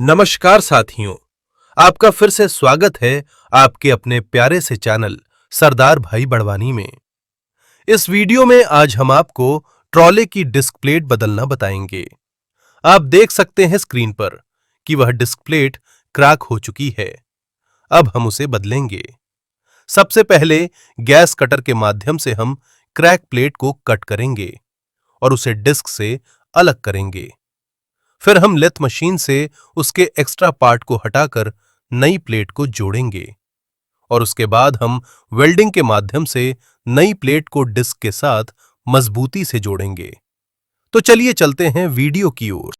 नमस्कार साथियों, आपका फिर से स्वागत है आपके अपने प्यारे से चैनल सरदार भाई बड़वानी में। इस वीडियो में आज हम आपको ट्रॉले की डिस्क प्लेट बदलना बताएंगे। आप देख सकते हैं स्क्रीन पर कि वह डिस्क प्लेट क्रैक हो चुकी है। अब हम उसे बदलेंगे। सबसे पहले गैस कटर के माध्यम से हम क्रैक प्लेट को कट करेंगे और उसे डिस्क से अलग करेंगे। फिर हम लेथ मशीन से उसके एक्स्ट्रा पार्ट को हटाकर नई प्लेट को जोड़ेंगे और उसके बाद हम वेल्डिंग के माध्यम से नई प्लेट को डिस्क के साथ मजबूती से जोड़ेंगे। तो चलिए चलते हैं वीडियो की ओर।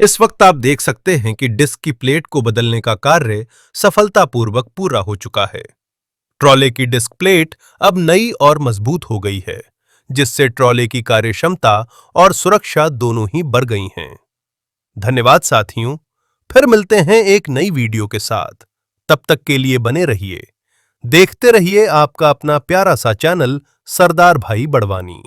इस वक्त आप देख सकते हैं कि डिस्क की प्लेट को बदलने का कार्य सफलतापूर्वक पूरा हो चुका है। ट्रॉले की डिस्क प्लेट अब नई और मजबूत हो गई है, जिससे ट्रॉले की कार्यक्षमता और सुरक्षा दोनों ही बढ़ गई हैं। धन्यवाद साथियों, फिर मिलते हैं एक नई वीडियो के साथ। तब तक के लिए बने रहिए, देखते रहिए आपका अपना प्यारा सा चैनल सरदार भाई बड़वानी।